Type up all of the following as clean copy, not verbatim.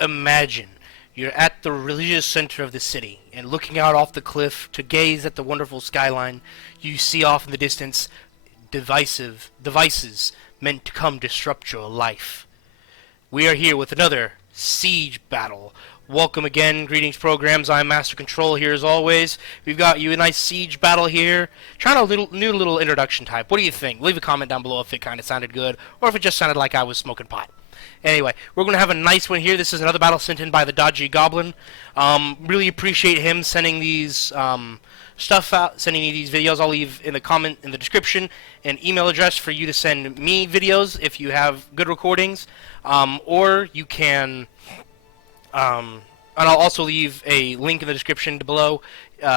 Imagine you're at the religious center of the city and looking out off the cliff to gaze at the wonderful skyline. You see off in the distance divisive devices meant to come disrupt your life. We are here with another siege battle. Welcome again, greetings programs. I'm Master Control here as always. We've got you a nice siege battle here. Trying a new little introduction type. What do you think? Leave a comment down below if it kind of sounded good or if it just sounded like I was smoking pot. Anyway, we're going to have a nice one here. This is another battle sent in by the Dodgy Goblin. Really appreciate him sending these stuff out, sending me these videos. I'll leave in the description an email address for you to send me videos if you have good recordings, or you can. And I'll also leave a link in the description below,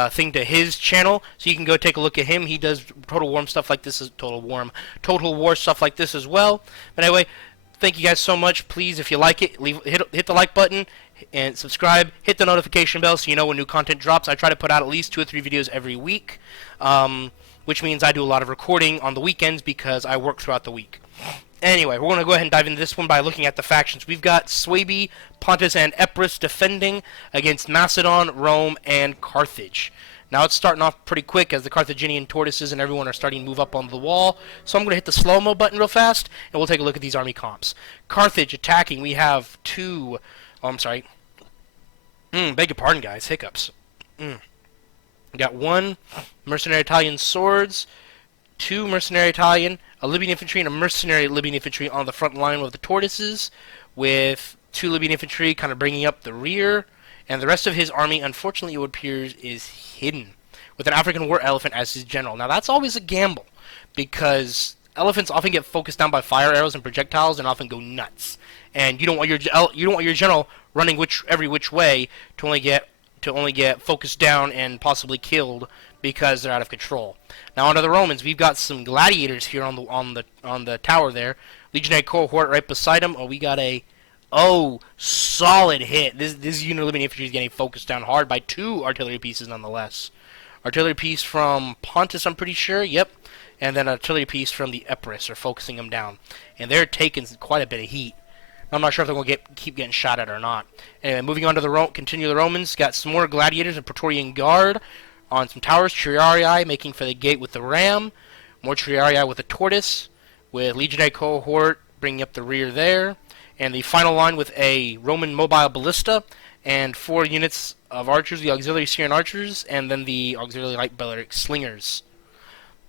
thing to his channel, so you can go take a look at him. He does Total War stuff like this, Total War stuff like this as well. But anyway, thank you guys so much. Please, if you like it, hit the like button and subscribe. Hit the notification bell so you know when new content drops. I try to put out at least 2 or 3 videos every week, which means I do a lot of recording on the weekends because I work throughout the week. Anyway, we're going to go ahead and dive into this one by looking at the factions. We've got Suebi, Pontus, and Epirus defending against Macedon, Rome, and Carthage. Now it's starting off pretty quick as the Carthaginian tortoises and everyone are starting to move up on the wall. So I'm going to hit the slow-mo button real fast, and we'll take a look at these army comps. Carthage attacking. We have two... Oh, I'm sorry. Beg your pardon, guys. Hiccups. We got 1 mercenary Italian swords, 2 mercenary Italian, a Libyan infantry, and a mercenary Libyan infantry on the front line with the tortoises, with 2 Libyan infantry kind of bringing up the rear, and the rest of his army, unfortunately, it appears, is hidden, with an African war elephant as his general. Now, that's always a gamble, because elephants often get focused down by fire arrows and projectiles and often go nuts, and you don't want your general running every which way to only get focused down and possibly killed because they're out of control. Now onto the Romans. We've got some gladiators here on the tower there. Legionary cohort right beside them. Oh, we got a solid hit. This unit of Libyan infantry is getting focused down hard by 2 artillery pieces nonetheless. Artillery piece from Pontus, I'm pretty sure. Yep. And then artillery piece from the Epirus are focusing them down, and they're taking quite a bit of heat. I'm not sure if they're going to keep getting shot at or not. Anyway, moving on to the Romans. Got some more gladiators and Praetorian Guard on some towers. Triarii making for the gate with the ram. More Triarii with the tortoise. With Legionary cohort bringing up the rear there. And the final line with a Roman mobile ballista and 4 units of archers, the auxiliary Syrian archers, and then the auxiliary light belleric slingers.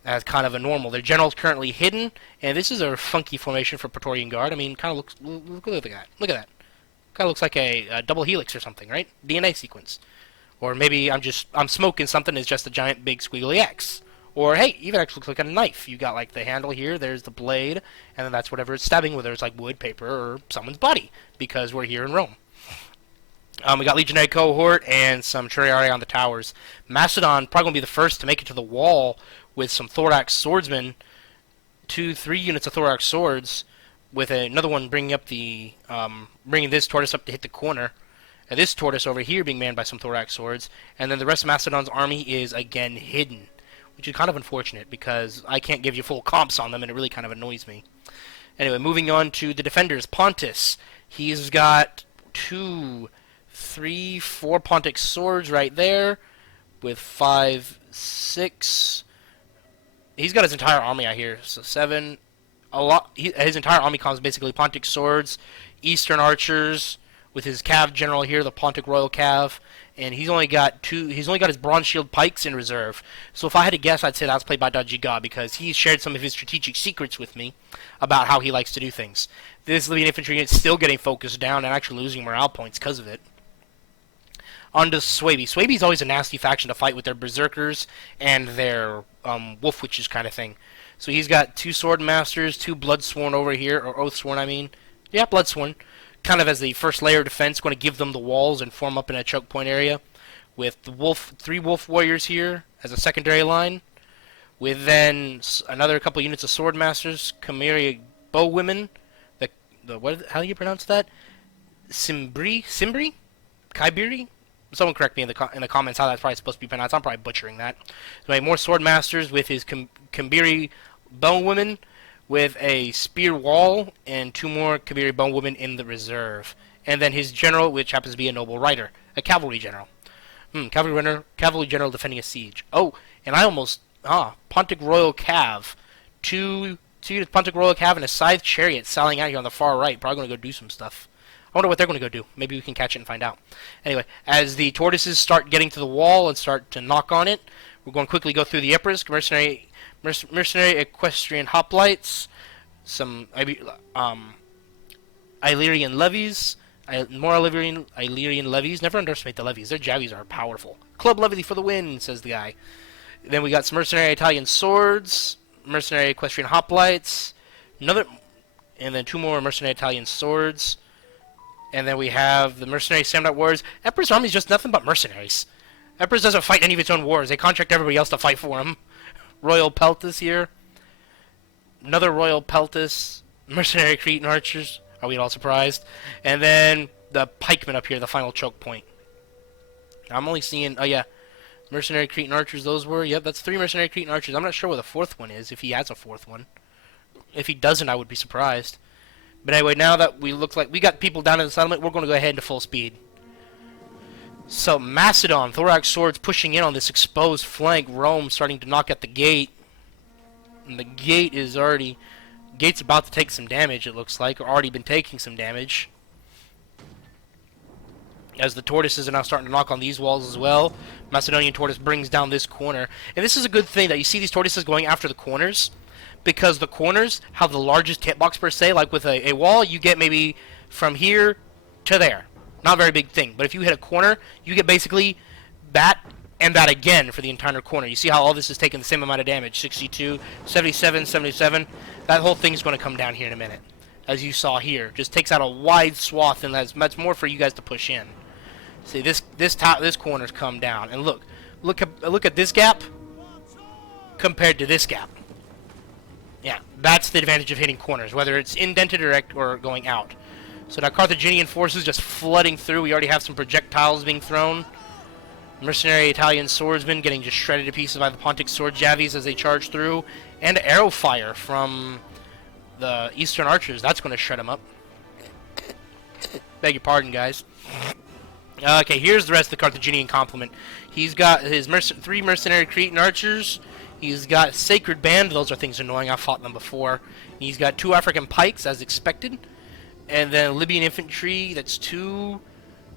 As kind of a normal. Their general's currently hidden, and this is a funky formation for Praetorian Guard. I mean, kind of looks. Look at that. Look at that. Kind of looks like a double helix or something, right? DNA sequence. Or maybe I'm smoking something. It's just a giant big squiggly X. Or hey, even actually looks like a knife. You got like the handle here. There's the blade, and then that's whatever it's stabbing. Whether it's like wood, paper, or someone's body, because we're here in Rome. We got Legionary cohort and some Triarii on the towers. Macedon probably gonna be the first to make it to the wall with some thorax swordsmen, 3 units of thorax swords, with another one bringing up bringing this tortoise up to hit the corner, and this tortoise over here being manned by some thorax swords, and then the rest of Macedon's army is again hidden, which is kind of unfortunate because I can't give you full comps on them, and it really kind of annoys me. Anyway, moving on to the defenders. Pontus, he's got 2, 3, 4 Pontic swords right there, with 5, 6. He's got his entire army out here, so 7. His entire army comes basically Pontic swords, Eastern archers, with his cav general here, the Pontic Royal Cav, and he's only got his bronze shield pikes in reserve. So if I had to guess, I'd say that's played by Dodgy God because he's shared some of his strategic secrets with me about how he likes to do things. This Libyan infantry is still getting focused down and actually losing morale points because of it. On to Suebi. Suebi's always a nasty faction to fight with their berserkers and their wolf witches kind of thing. So he's got 2 sword masters, 2 bloodsworn over here, or oathsworn I mean. Yeah, bloodsworn. Kind of as the first layer of defense, going to give them the walls and form up in a choke point area. With the 3 wolf warriors here as a secondary line. With then another couple units of sword masters, Chimeri bowwomen. How do you pronounce that? Simbri? Kaibiri? Someone correct me in the comments how that's probably supposed to be pronounced. I'm probably butchering that. So more sword masters with his Kambiri bowwomen, with a spear wall and 2 more Kabiri bowwomen in the reserve. and then his general, which happens to be a noble rider, a cavalry general. Cavalry general defending a siege. Oh, and I almost Pontic Royal Cav, two Pontic Royal Cav and a Scythe Chariot sailing out here on the far right. Probably going to go do some stuff. I wonder what they're going to go do. Maybe we can catch it and find out. Anyway, as the tortoises start getting to the wall and start to knock on it, we're going to quickly go through the Empress, mercenary equestrian hoplites, some Illyrian levies, more Illyrian levies. Never underestimate the levies. Their javies are powerful. Club levy for the win, says the guy. Then we got some mercenary Italian swords, mercenary equestrian hoplites, and then two more mercenary Italian swords. And then we have the mercenary samurai warriors. Emperor's army is just nothing but mercenaries. Emperor doesn't fight any of its own wars. They contract everybody else to fight for him. Royal Peltis here. Another Royal Peltis. Mercenary Cretan archers. Are we at all surprised? And then the pikemen up here, the final choke point. I'm only seeing, oh yeah, mercenary Cretan archers, those were, yep, that's 3 mercenary Cretan archers. I'm not sure where the 4th one is, if he has a 4th one. If he doesn't, I would be surprised. But anyway, now that we look like we got people down in the settlement, we're going to go ahead into full speed. So, Macedon, thorax swords pushing in on this exposed flank. Rome starting to knock at the gate. And the gate is already... Gate's about to take some damage, it looks like. Or already been taking some damage. As the tortoises are now starting to knock on these walls as well. Macedonian tortoise brings down this corner. And this is a good thing that you see these tortoises going after the corners. Because the corners have the largest hitbox per se. Like with a wall, you get maybe from here to there. Not a very big thing. But if you hit a corner, you get basically that and that again for the entire corner. You see how all this is taking the same amount of damage. 62, 77, 77. That whole thing's going to come down here in a minute. As you saw here. Just takes out a wide swath, and that's more for you guys to push in. See, this corner's come down. And look at this gap compared to this gap. Yeah, that's the advantage of hitting corners, whether it's indented or going out. So now Carthaginian forces just flooding through. We already have some projectiles being thrown. Mercenary Italian swordsmen getting just shredded to pieces by the Pontic sword javies as they charge through. And arrow fire from the Eastern archers. That's going to shred them up. Beg your pardon, guys. Okay, here's the rest of the Carthaginian complement. He's got his 3 mercenary Cretan archers. He's got Sacred Band. Those are things annoying. I've fought them before. He's got 2 African pikes, as expected. And then Libyan infantry. That's 2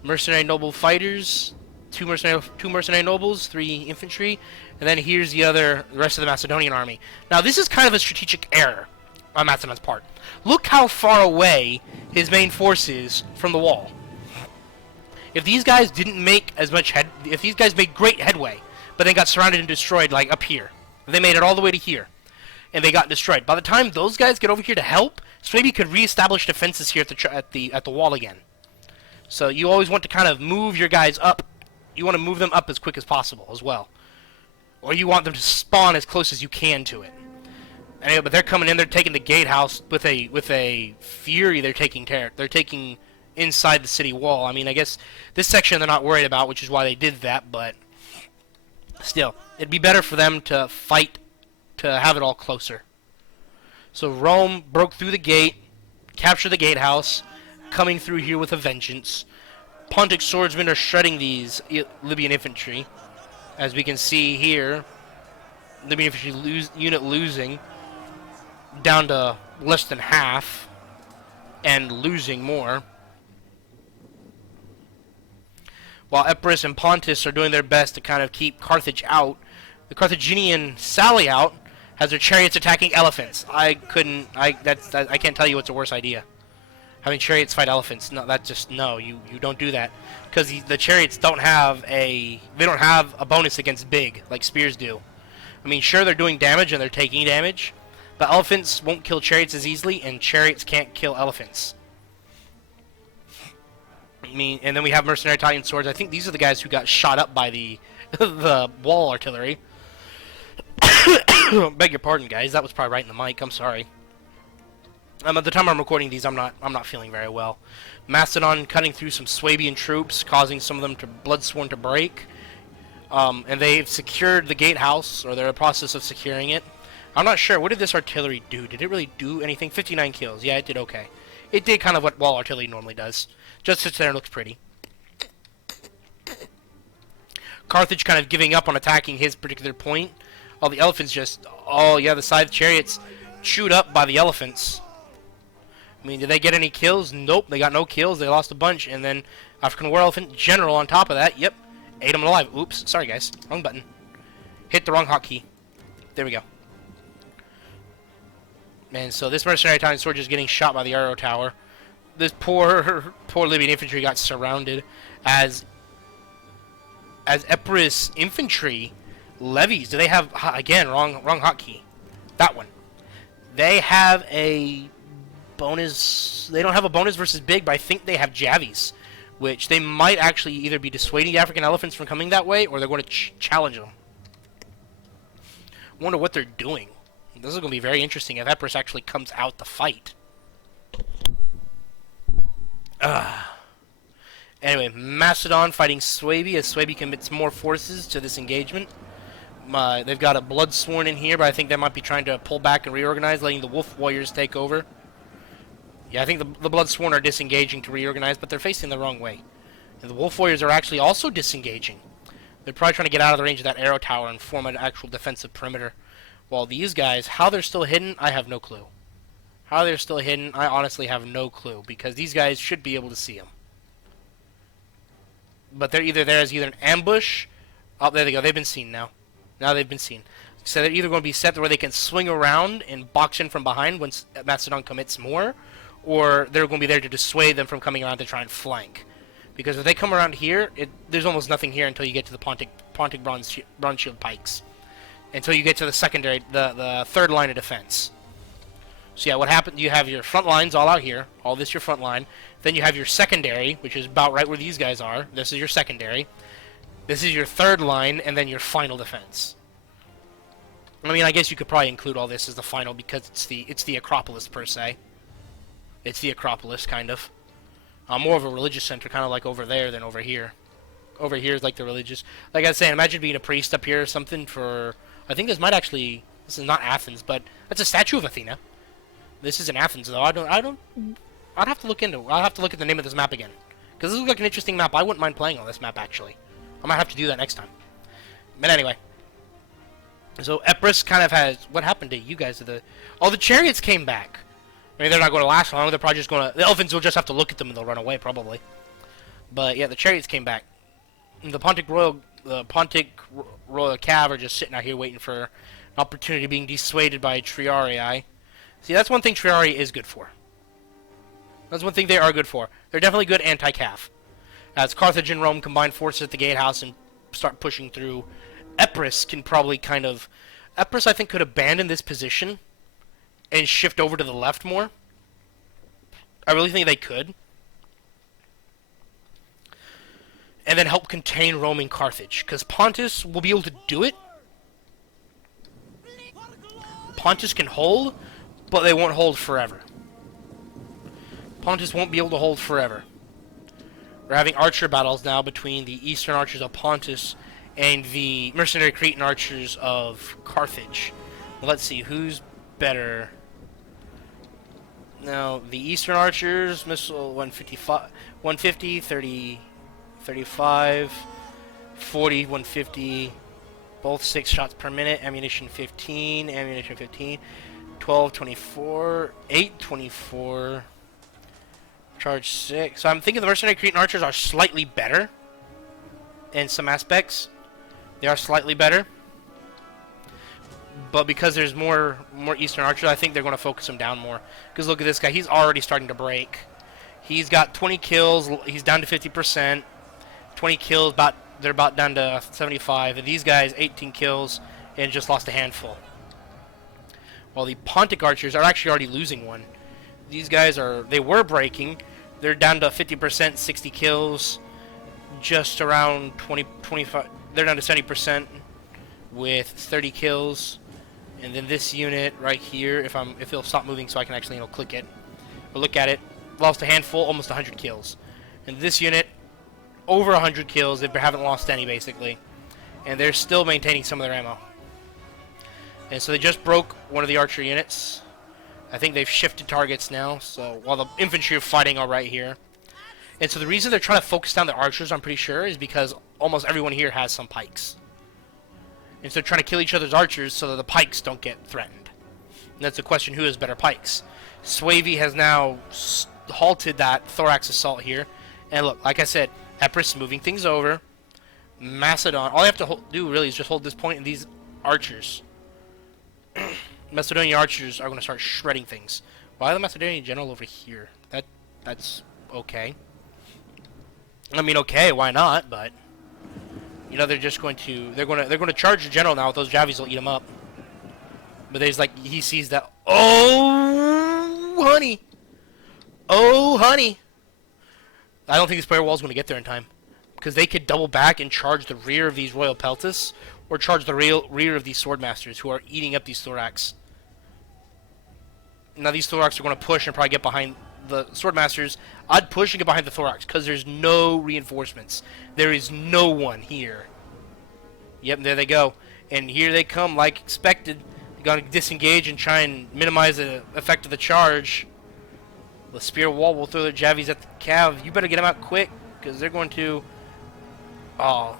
mercenary noble fighters. 2 mercenary nobles, 3 infantry. And then here's the rest of the Macedonian army. Now, this is kind of a strategic error on Macedon's part. Look how far away his main force is from the wall. If these guys didn't make as much if these guys made great headway, but then got surrounded and destroyed, like up here. They made it all the way to here, and they got destroyed. By the time those guys get over here to help, so maybe you could reestablish defenses here at the wall again. So you always want to kind of move your guys up. You want to move them up as quick as possible as well, or you want them to spawn as close as you can to it. Anyway, but they're coming in. They're taking the gatehouse with a fury. They're taking inside the city wall. I mean, I guess this section they're not worried about, which is why they did that. But still, it'd be better for them to fight to have it all closer. So Rome broke through the gate, captured the gatehouse, coming through here with a vengeance. Pontic swordsmen are shredding these Libyan infantry. As we can see here, Libyan infantry unit losing down to less than half and losing more. While Epirus and Pontus are doing their best to kind of keep Carthage out, the Carthaginian sally out has their chariots attacking elephants. I can't tell you what's a worse idea. Having chariots fight elephants. No, you don't do that. Because the chariots don't have a bonus against big, like spears do. I mean, sure, they're doing damage and they're taking damage, but elephants won't kill chariots as easily, and chariots can't kill elephants. I mean, and then we have mercenary Italian swords. I think these are the guys who got shot up by the the wall artillery. Beg your pardon, guys. That was probably right in the mic. I'm sorry. At the time I'm recording these, I'm not feeling very well. Macedon cutting through some Swabian troops, causing some of them to bloodsworn to break. And they've secured the gatehouse, or they're in the process of securing it. I'm not sure. What did this artillery do? Did it really do anything? 59 kills. Yeah, it did okay. It did kind of what wall artillery normally does. Just sits there and looks pretty. Carthage kind of giving up on attacking his particular point. All the elephants just... Oh, yeah, the scythe chariots chewed up by the elephants. I mean, did they get any kills? Nope, they got no kills. They lost a bunch. And then African War Elephant General on top of that. Yep, ate them alive. Oops, sorry, guys. Wrong button. Hit the wrong hotkey. There we go. And so this mercenary Italian soldier is getting shot by the arrow tower. This poor Libyan infantry got surrounded as Epirus infantry levies. Do they have, again, wrong hotkey. That one. They have a bonus. They don't have a bonus versus big, but I think they have javies, which they might actually either be dissuading the African elephants from coming that way, or they're going to challenge them. I wonder what they're doing. This is going to be very interesting if Epirus actually comes out to fight. Anyway, Macedon fighting Suebi as Suebi commits more forces to this engagement. They've got a Bloodsworn in here, but I think they might be trying to pull back and reorganize, letting the Wolf Warriors take over. Yeah, I think the Bloodsworn are disengaging to reorganize, but they're facing the wrong way. And the Wolf Warriors are actually also disengaging. They're probably trying to get out of the range of that arrow tower and form an actual defensive perimeter. While these guys, how they're still hidden, I have no clue. How they're still hidden, I honestly have no clue, because these guys should be able to see them. But they're either there as either an ambush. Oh, there they go. They've been seen now. Now they've been seen. So they're either going to be set where they can swing around and box in from behind once Macedon commits more, or they're going to be there to dissuade them from coming around to try and flank. Because if they come around here, there's almost nothing here until you get to the Pontic bronze shield pikes. Until you get to the secondary, the third line of defense. So yeah, what happened? You have your front lines all out here. All this your front line. Then you have your secondary, which is about right where these guys are. This is your secondary. This is your third line, and then your final defense. I mean, I guess you could probably include all this as the final because it's the Acropolis per se. It's the Acropolis, kind of. More of a religious center, kind of like over there than over here. Over here is like the religious. Like I was saying, imagine being a priest up here or something for... I think this might actually... This is not Athens, but that's a statue of Athena. This is in Athens, though. I'd have to look into it. I'll have to look at the name of this map again. Because this looks like an interesting map. I wouldn't mind playing on this map, actually. I might have to do that next time. But anyway. So Epirus kind of has... What happened to you guys? Oh, the chariots came back. I mean, they're not going to last long. They're probably just going to... The elephants will just have to look at them and they'll run away, probably. But yeah, the chariots came back. And the Pontic Royal Cav are just sitting out here waiting for an opportunity, being dissuaded by Triarii. See, that's one thing Triarii is good for. That's one thing they are good for. They're definitely good anti-Cav. As Carthage and Rome combine forces at the gatehouse and start pushing through, Epirus can probably kind of... Epirus, I think, could abandon this position and shift over to the left more. I really think they could. And then help contain Rome and Carthage. Because Pontus will be able to do it. Pontus can hold, but they won't hold forever. Pontus won't be able to hold forever. We're having archer battles now between the eastern archers of Pontus and the mercenary Cretan archers of Carthage. Well, let's see, who's better? Now, the eastern archers, missile 155, 150, 30... 35, 40, 150, both 6 shots per minute, ammunition 15, 12, 24, 8, 24, charge 6. So I'm thinking the mercenary Cretan archers are slightly better in some aspects. They are slightly better. But because there's more eastern archers, I think they're going to focus them down more. Because look at this guy, he's already starting to break. He's got 20 kills, he's down to 50%. 20 kills, they're about down to 75, and these guys 18 kills and just lost a handful. While the Pontic archers are actually already losing one. These guys they were breaking. They're down to 50%, 60 kills, just around 25. They're down to 70% with 30 kills. And then this unit right here, if it'll stop moving so I can actually click it or look at it, lost a handful, almost 100 kills. And this unit, over 100 kills. They haven't lost any, basically. And they're still maintaining some of their ammo. And so they just broke one of the archer units. I think they've shifted targets now. So while the infantry are fighting all right here. And so the reason they're trying to focus down the archers, I'm pretty sure, is because almost everyone here has some pikes. And so they're trying to kill each other's archers so that the pikes don't get threatened. And that's the question, who has better pikes? Swavey has now halted that thorax assault here. And look, like I said, Epirus moving things over. Macedon, all you have to do really is just hold this point, and these archers, Macedonian archers, are going to start shredding things. Why the Macedonian general over here? That's okay. I mean, okay, why not? But you know, they're just going to they're going to charge the general now. With those Javies will eat him up. But there's like he sees that. Oh, honey. Oh, honey. I don't think this player wall is going to get there in time, because they could double back and charge the rear of these Royal Peltis, or charge the rear of these Swordmasters who are eating up these Thorax. Now these Thorax are going to push and probably get behind the Swordmasters. I'd push and get behind the Thorax, because there's no reinforcements. There is no one here. Yep, there they go. And here they come like expected. They're going to disengage and try and minimize the effect of the charge. The spear wall will throw their Javies at the Cav. You better get them out quick, because they're going to... Oh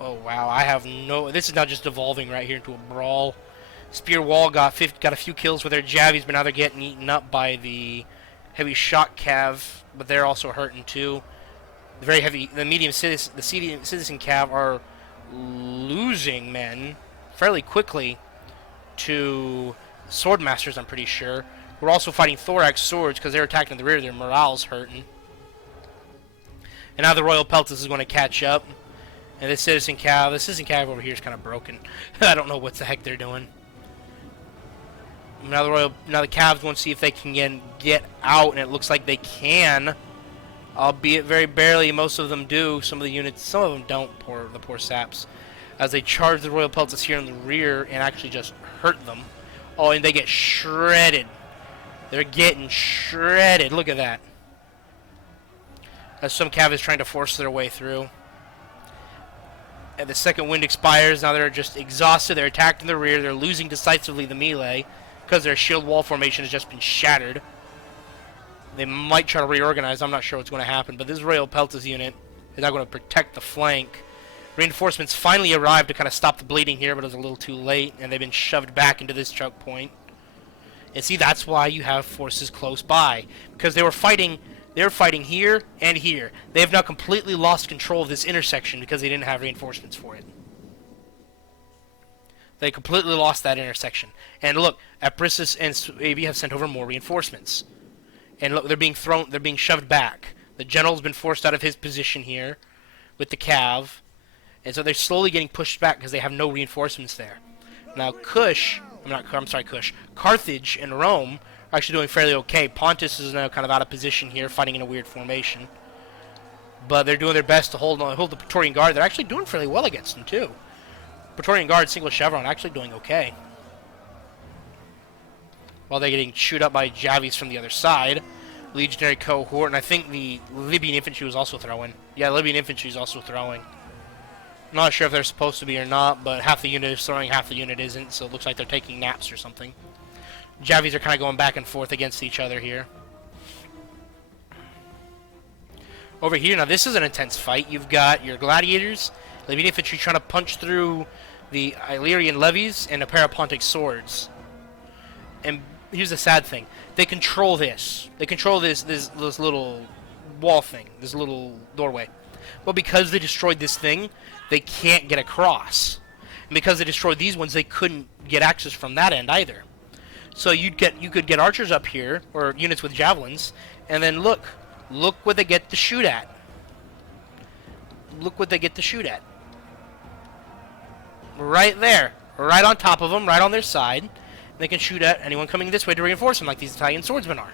wow, I have no... This is now just evolving right here into a brawl. Spear wall got a few kills with their Javies, but now they're getting eaten up by the heavy shot Cav, but they're also hurting too. The very heavy, the medium citizen, Cav are losing men fairly quickly to Swordmasters, I'm pretty sure. We're also fighting Thorax swords because they're attacking the rear. Their morale's hurting. And now the Royal Peltis is going to catch up. And this Citizen Cav over here is kind of broken. I don't know what the heck they're doing. Now the Cavs want to see if they can get out, and it looks like they can, albeit very barely. Most of them do. Some of the units, some of them don't. The poor saps, as they charge the Royal Peltis here in the rear and actually just hurt them. Oh, and they get shredded. They're getting shredded. Look at that. As some Cav is trying to force their way through. And the second wind expires. Now they're just exhausted. They're attacked in the rear. They're losing decisively the melee, because their shield wall formation has just been shattered. They might try to reorganize. I'm not sure what's going to happen. But this Royal Peltis unit is now going to protect the flank. Reinforcements finally arrived to kind of stop the bleeding here, but it was a little too late, and they've been shoved back into this choke point. And see, that's why you have forces close by, because they were fighting here and here. They have now completely lost control of this intersection because they didn't have reinforcements for it. They completely lost that intersection. And look, Epirus and Suevi have sent over more reinforcements. And look, they're being shoved back. The general's been forced out of his position here with the Cav. And so they're slowly getting pushed back because they have no reinforcements there. Now Carthage and Rome are actually doing fairly okay. Pontus is now kind of out of position here, fighting in a weird formation. But they're doing their best to hold the Praetorian Guard. They're actually doing fairly well against them too. Praetorian Guard, single chevron, actually doing okay. While they're getting chewed up by Javies from the other side. Legionary cohort, and I think the Libyan infantry was also throwing. Yeah, Libyan infantry is also throwing. I'm not sure if they're supposed to be or not, but half the unit is throwing, half the unit isn't, so it looks like they're taking naps or something. Javies are kind of going back and forth against each other here. Over here, now this is an intense fight. You've got your gladiators, Libyan infantry trying to punch through the Illyrian levies and the Parapontic swords. And here's the sad thing. They control this. They control this little wall thing, this little doorway. But because they destroyed this thing, they can't get across. And because they destroyed these ones, they couldn't get access from that end either. So you could get archers up here, or units with javelins, and then look what they get to shoot at. Look what they get to shoot at. Right there, right on top of them, right on their side. They can shoot at anyone coming this way to reinforce them, like these Italian swordsmen are.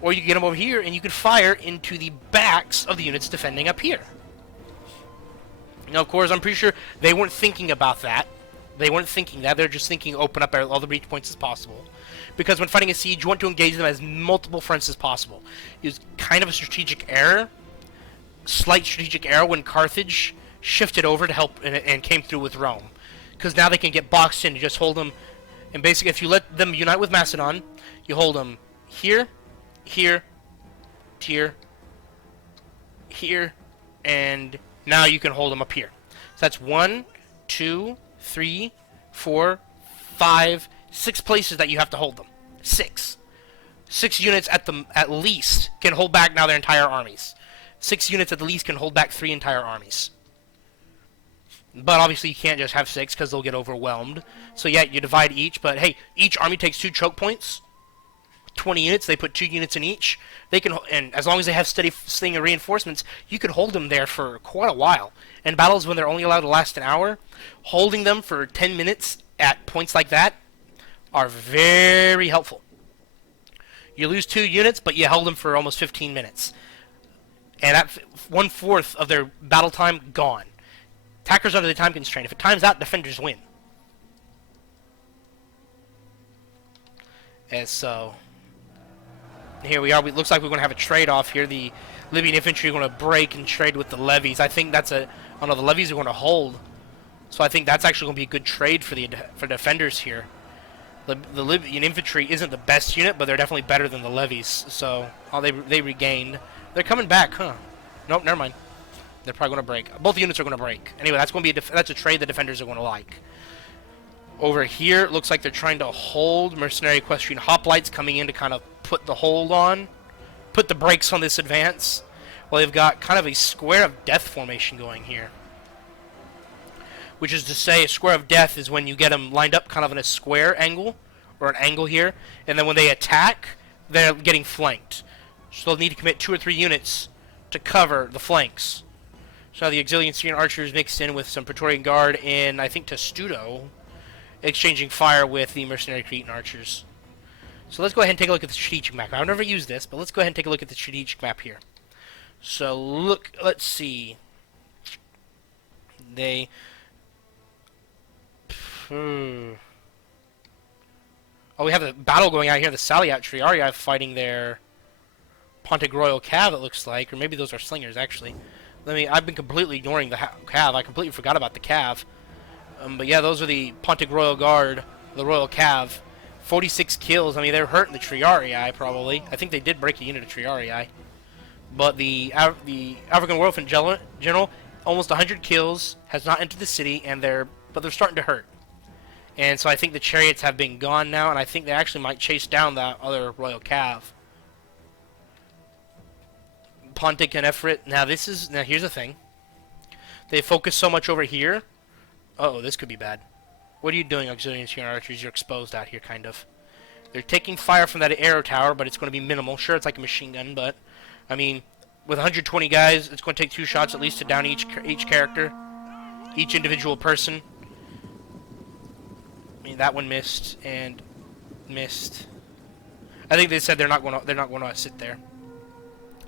Or you can get them over here, and you could fire into the backs of the units defending up here. Now, of course, I'm pretty sure they weren't thinking about that. They weren't thinking that. They're just thinking open up all the breach points as possible. Because when fighting a siege, you want to engage them as multiple fronts as possible. It was kind of a strategic error. Slight strategic error when Carthage shifted over to help and came through with Rome. Because now they can get boxed in. You just hold them. And basically, if you let them unite with Macedon, you hold them here, here, here, here, and now you can hold them up here. So that's 1, 2, 3, 4, 5, 6 places that you have to hold them. 6. 6 units at least can hold back now their entire armies. 6 units at the least can hold back 3 entire armies. But obviously you can't just have 6 because they'll get overwhelmed. So yeah, you divide each, but hey, each army takes 2 choke points. 20 units, they put 2 units in each. They can, and as long as they have steady sling of reinforcements, you could hold them there for quite a while. In battles when they're only allowed to last an hour, holding them for 10 minutes at points like that are very helpful. You lose 2 units, but you held them for almost 15 minutes. And at 1/4 of their battle time, gone. Attackers under the time constraint. If it times out, defenders win. And so, here we are. It looks like we're going to have a trade-off here. The Libyan infantry are going to break and trade with the levies. I think that's a... Oh no, the levies are going to hold. So I think that's actually going to be a good trade for the defenders here. The Libyan infantry isn't the best unit, but they're definitely better than the levies. So, oh, they regained. They're coming back, huh? Nope, never mind. They're probably going to break. Both units are going to break. Anyway, that's going to be that's a trade the defenders are going to like. Over here, it looks like they're trying to hold mercenary equestrian hoplites coming in to kind of put the hold on, put the brakes on this advance. Well, they've got kind of a square of death formation going here. Which is to say, a square of death is when you get them lined up kind of in a square angle, or an angle here, and then when they attack, they're getting flanked. So they'll need to commit 2 or 3 units to cover the flanks. So now the auxiliary Syrian archers mixed in with some Praetorian Guard in, I think, Testudo, exchanging fire with the mercenary Cretan archers. So let's go ahead and take a look at the strategic map. I've never used this, but let's go ahead and take a look at the strategic map here. So let's see. Oh, we have a battle going on here. The Saliat Triarii fighting their Pontic Royal Cav, it looks like. Or maybe those are slingers, actually. I've been completely ignoring the Cav. I completely forgot about the Cav. But yeah, those are the Pontic Royal Guard, the Royal Cav. 46 kills. I mean, they're hurting the Triarii, probably. I think they did break a unit of Triarii. But the African Warfare General, almost 100 kills, has not entered the city, but they're starting to hurt. And so I think the chariots have been gone now, and I think they actually might chase down that other Royal Cav. Pontic and Efrit. Now here's the thing. They focus so much over here. Uh-oh, this could be bad. What are you doing, auxiliary Syrian archers? You're exposed out here, kind of. They're taking fire from that arrow tower, but it's going to be minimal. Sure, it's like a machine gun, but I mean, with 120 guys, it's going to take 2 shots at least to down each character, each individual person. I mean, that one missed and missed. I think they said they're not going to sit there.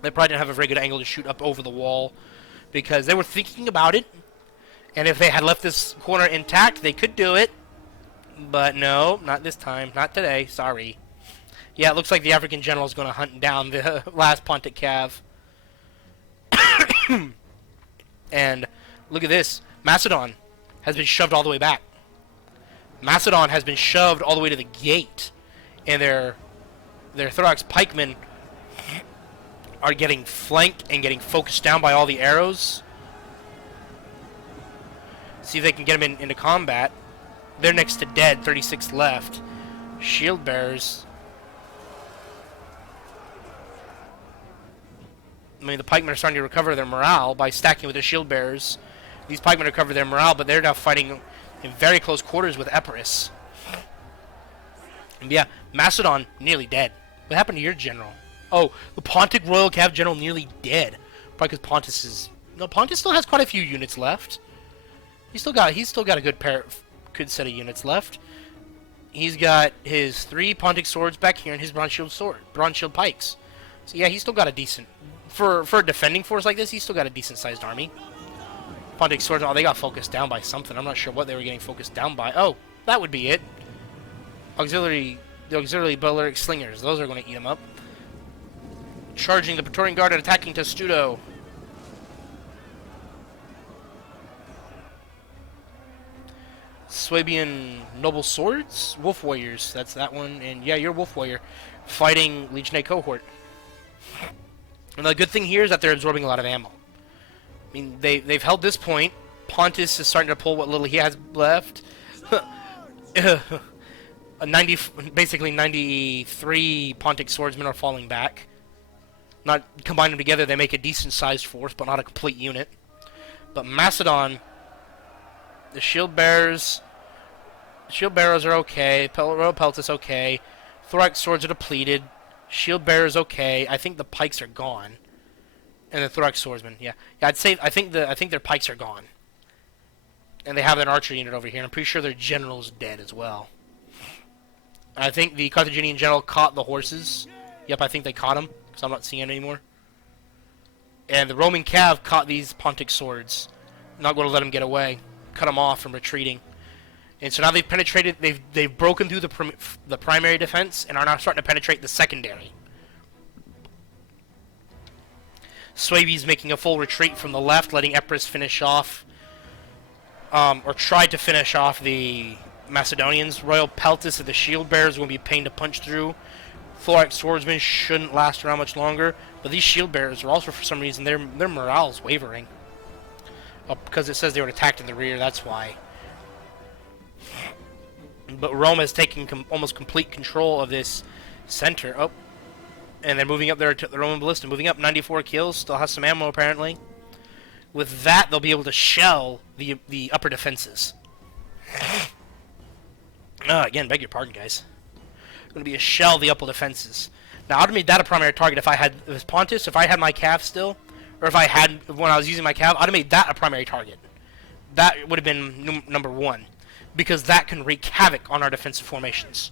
They probably didn't have a very good angle to shoot up over the wall because they were thinking about it. And if they had left this corner intact, they could do it. But no, not this time. Not today. Sorry. Yeah, it looks like the African general is going to hunt down the last Pontic Cav. And look at this. Macedon has been shoved all the way back. Macedon has been shoved all the way to the gate. And their Thorax pikemen are getting flanked and getting focused down by all the arrows. See if they can get them into combat. They're next to dead, 36 left. Shield bearers. I mean, the pikemen are starting to recover their morale by stacking with the shield bearers. These pikemen recover their morale, but they're now fighting in very close quarters with Epirus. And yeah, Macedon nearly dead. What happened to your general? Oh, the Pontic Royal Cav general nearly dead. Probably because Pontus is... No, Pontus still has quite a few units left. He's still got a good set of units left. He's got his 3 Pontic swords back here and his bronze shield pikes. So yeah, he's still got a decent... For a defending force like this, he's still got a decent-sized army. Pontic swords, oh, they got focused down by something. I'm not sure what they were getting focused down by. Oh, that would be it. The auxiliary Balearic slingers. Those are going to eat them up. Charging the Praetorian Guard and attacking Testudo. Swabian Noble Swords? Wolf Warriors. That's that one. And yeah, you're Wolf Warrior. Fighting Legionnaire Cohort. And the good thing here is that they're absorbing a lot of ammo. I mean, they've held this point. Pontus is starting to pull what little he has left. Basically 93 Pontic swordsmen are falling back. Not combine them together, they make a decent-sized force, but not a complete unit. But Macedon, the shield bearers are okay. Royal Peltis okay. Thorax swords are depleted. Shield bearers okay. I think the pikes are gone. And the thorax swordsmen, yeah. I think their pikes are gone. And they have an archer unit over here. And I'm pretty sure their general's dead as well. I think the Carthaginian general caught the horses. Yep, I think they caught them, because I'm not seeing it anymore. And the Roman cav caught these Pontic swords. Not going to let them get away. Cut them off from retreating. And so now they've penetrated, they've broken through the primary defense, and are now starting to penetrate the secondary. Suebi's making a full retreat from the left, letting Epirus finish off, or try to finish off the Macedonians. Royal Peltis of the shield bearers will be a pain to punch through. Thorax swordsmen shouldn't last around much longer, but these shield bearers are also, for some reason, their morale's wavering. Because it says they were attacked in the rear, that's why. But Rome has taken almost complete control of this center. Oh, and they're moving up there to the Roman ballista, moving up 94 kills, still has some ammo apparently. With that, they'll be able to shell the upper defenses. Again, beg your pardon, guys. Going to be a shell the upper defenses. Now, I'd have made that a primary target if I had Pontus, if I had my cav still, or if I had, when I was using my cav, I'd have made that a primary target. That would have been number one, because that can wreak havoc on our defensive formations.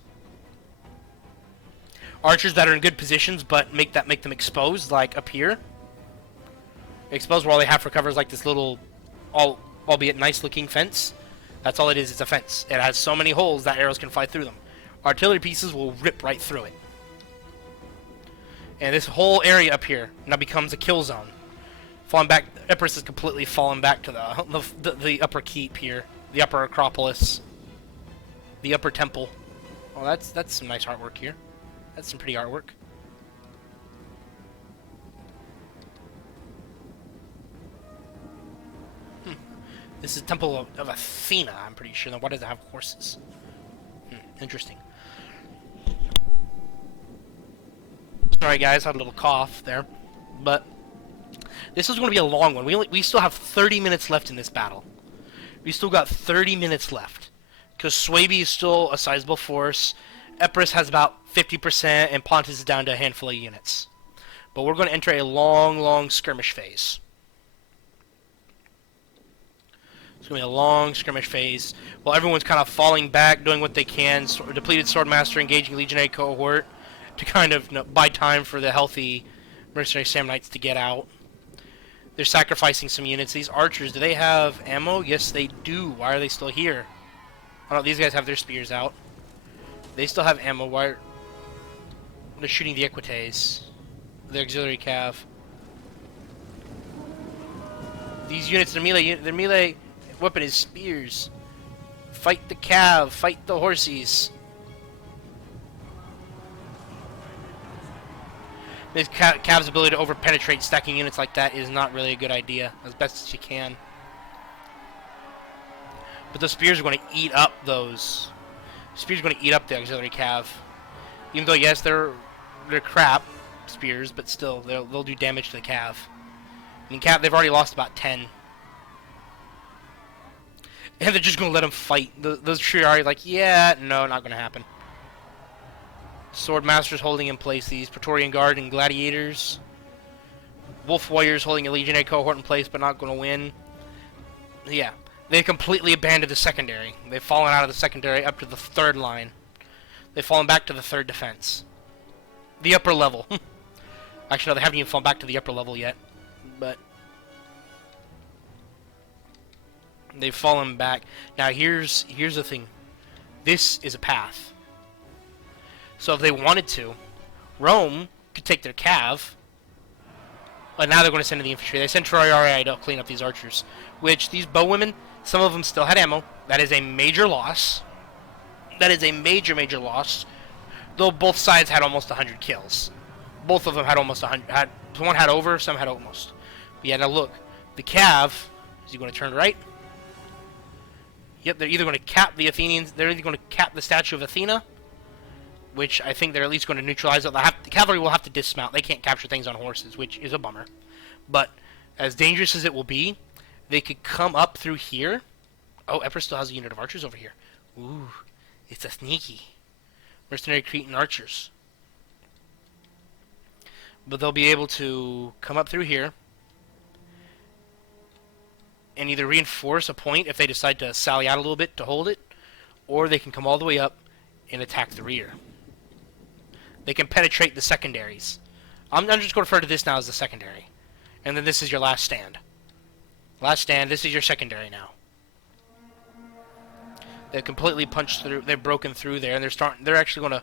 Archers that are in good positions, but make them exposed, like up here. Exposed where all they have for cover is like this little, albeit nice-looking fence. That's all it is. It's a fence. It has so many holes that arrows can fly through them. Artillery pieces will rip right through it. And this whole area up here now becomes a kill zone. Falling back, Epirus is completely fallen back to the upper keep here, the upper Acropolis, the upper temple. Oh, that's some nice artwork here. That's some pretty artwork. This is Temple of Athena, I'm pretty sure. Then why does it have horses? Interesting. Sorry guys, had a little cough there. But this is going to be a long one. We still have 30 minutes left in this battle. We still got 30 minutes left. Because Suebi is still a sizable force. Epirus has about 50%, and Pontus is down to a handful of units. But we're going to enter a long skirmish phase. It's going to be a long skirmish phase while everyone's kind of falling back, doing what they can. Depleted Swordmaster engaging Legionary cohort to kind of buy time for the healthy Mercenary Samnites to get out. They're sacrificing some units. These archers, do they have ammo? Yes, they do. Why are they still here? Oh no, these guys have their spears out. They still have ammo. Why are they're shooting the Equites? The auxiliary cav. These units, their melee weapon is spears. Fight the cav, fight the horsies. This cav's ability to over-penetrate stacking units like that is not really a good idea, as best as you can. But the spears are going to eat up those. Spears are going to eat up the auxiliary cav. Even though, yes, they're crap spears, but still, they'll do damage to the cav. I mean, they've already lost about 10. And they're just going to let them fight. Those Triari are like, yeah, no, not going to happen. Swordmasters holding in place these Praetorian Guard and Gladiators. Wolf Warriors holding a Legionary cohort in place, but not going to win. Yeah, they completely abandoned the secondary. They've fallen out of the secondary up to the third line. They've fallen back to the third defense. The upper level. Actually, no, they haven't even fallen back to the upper level yet. But they've fallen back. Now, here's the thing. This is a path. So if they wanted to, Rome could take their cav, but now they're going to send in the infantry. They sent Triari to clean up these archers, which these bowwomen, some of them still had ammo. That is a major loss. That is a major loss, though both sides had almost 100 kills. Both of them had almost 100. One had over, some had almost. But yeah, now look. The Cav, is he going to turn right? Yep, they're either going to cap the Athenians, they're either going to cap the statue of Athena, which I think they're at least going to neutralize it. The cavalry will have to dismount. They can't capture things on horses, which is a bummer. But as dangerous as it will be, they could come up through here. Oh, Emperor still has a unit of archers over here. Ooh, it's a sneaky. Mercenary Cretan archers. But they'll be able to come up through here and either reinforce a point if they decide to sally out a little bit to hold it, or they can come all the way up and attack the rear. They can penetrate the secondaries. I'm just going to refer to this now as the secondary. And then this is your last stand. Last stand, this is your secondary now. They've completely punched through, they've broken through there, and they're actually going to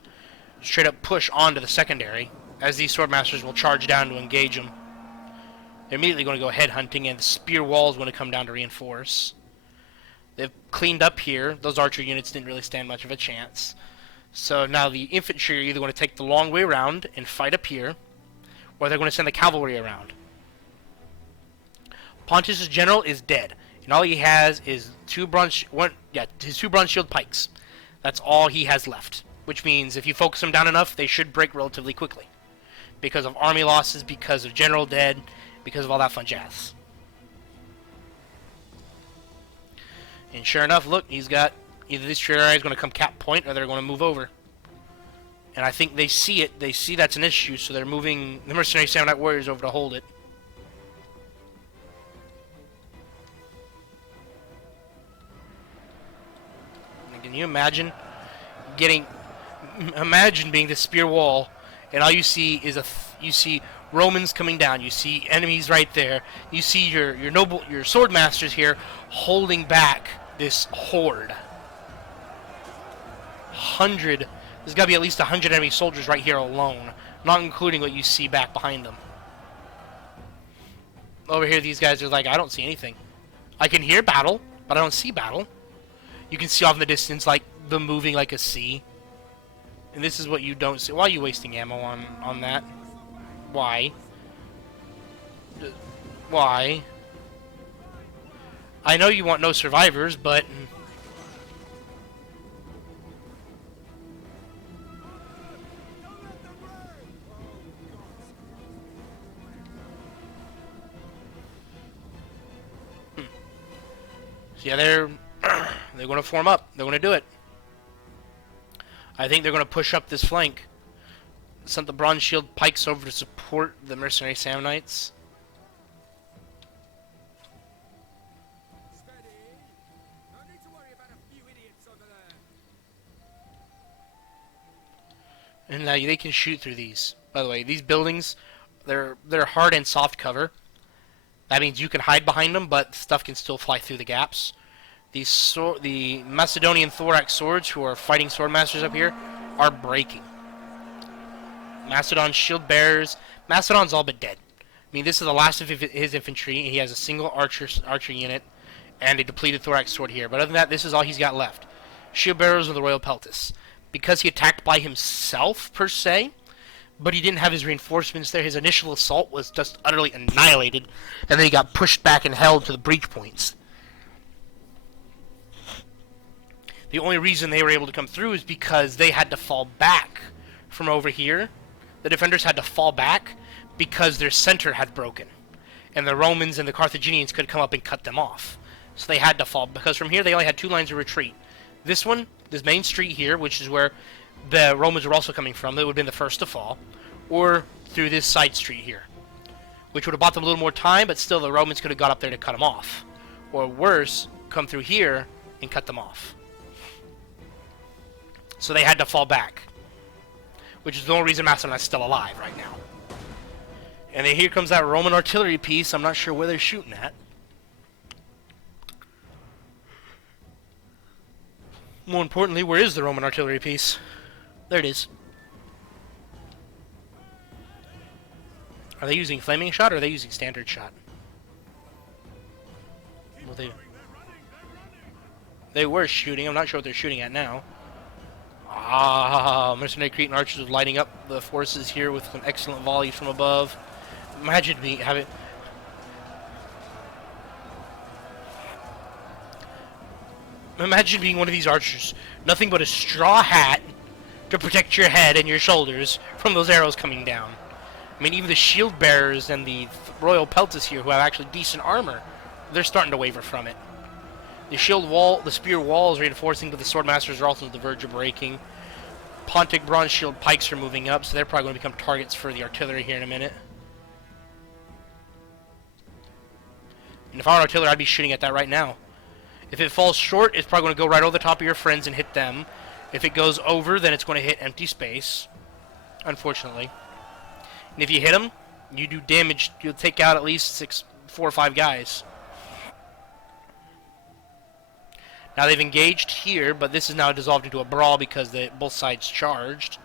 straight up push onto the secondary, as these swordmasters will charge down to engage them. They're immediately going to go headhunting, and the spear wall is going to come down to reinforce. They've cleaned up here. Those archer units didn't really stand much of a chance. So now the infantry are either going to take the long way around and fight up here, or they're going to send the cavalry around. Pontus' general is dead, and all he has is his two bronze shield pikes. That's all he has left, which means if you focus them down enough, they should break relatively quickly. Because of army losses, because of general dead, because of all that fun jazz. And sure enough, look, he's got either this area is going to come cap point or they're going to move over. And I think they see it. They see that's an issue, so they're moving the mercenary Samnite warriors over to hold it. And can you imagine imagine being the spear wall, and all you see is you see Romans coming down. You see enemies right there. You see your sword masters here holding back this horde. There's got to be at least 100 enemy soldiers right here alone, not including what you see back behind them. Over here, these guys are like, I don't see anything. I can hear battle, but I don't see battle. You can see off in the distance, like, them moving like a sea. And this is what you don't see. Why are you wasting ammo on that? Why? Why? I know you want no survivors, but... So yeah, they're going to form up. They're going to do it. I think they're going to push up this flank. Sent the bronze shield pikes over to support the mercenary Samnites. And now they can shoot through these. By the way, these buildings, they're hard and soft cover. That means you can hide behind them, but stuff can still fly through the gaps. The Macedonian thorax swords, who are fighting swordmasters up here, are breaking. Macedon's shield bearers, Macedon's all but dead. I mean, this is the last of his infantry, and he has a single archer unit and a depleted thorax sword here. But other than that, this is all he's got left. Shield bearers of the Royal Peltis. Because he attacked by himself, per se, but he didn't have his reinforcements there, his initial assault was just utterly annihilated, and then he got pushed back and held to the breach points. The only reason they were able to come through is because they had to fall back from over here. The defenders had to fall back because their center had broken, and the Romans and the Carthaginians could come up and cut them off. So they had to fall, because from here they only had two lines of retreat. This one, this main street here, which is where the Romans were also coming from, that would have been the first to fall, or through this side street here, which would have bought them a little more time, but still the Romans could have got up there to cut them off. Or worse, come through here and cut them off. So they had to fall back, which is the only reason Macedon is still alive right now. And then here comes that Roman artillery piece. I'm not sure where they're shooting at. More importantly, where is the Roman artillery piece? There it is. Are they using flaming shot or are they using standard shot? Well, they were shooting. I'm not sure what they're shooting at now. Mercenary Cretan archers lighting up the forces here with some excellent volleys from above. Imagine me having... Imagine being one of these archers. Nothing but a straw hat to protect your head and your shoulders from those arrows coming down. I mean, even the shield bearers and the royal peltas here, who have actually decent armor, they're starting to waver from it. The shield wall, the spear wall is reinforcing, but the swordmasters are also on the verge of breaking. Pontic bronze shield pikes are moving up, so they're probably going to become targets for the artillery here in a minute. And if I were artillery, I'd be shooting at that right now. If it falls short, it's probably going to go right over the top of your friends and hit them. If it goes over, then it's going to hit empty space, unfortunately. And if you hit them, you do damage. You'll take out at least 4 or 5 guys. Now they've engaged here, but this is now dissolved into a brawl because both sides charged.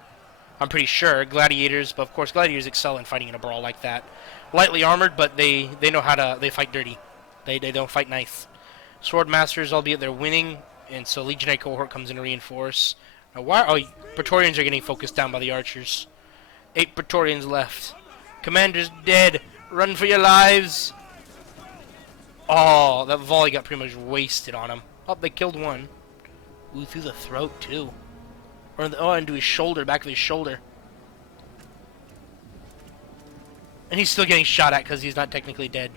I'm pretty sure. Gladiators, but of course gladiators excel in fighting in a brawl like that. Lightly armored, but they know how to, they fight dirty. They don't fight nice. Swordmasters, albeit they're winning, and so Legionary Cohort comes in to reinforce. Now Praetorians are getting focused down by the archers. 8 Praetorians left. Commander's dead. Run for your lives. Oh, that volley got pretty much wasted on him. Oh, they killed one. Ooh, through the throat, too. Or into his shoulder, back of his shoulder. And he's still getting shot at because he's not technically dead.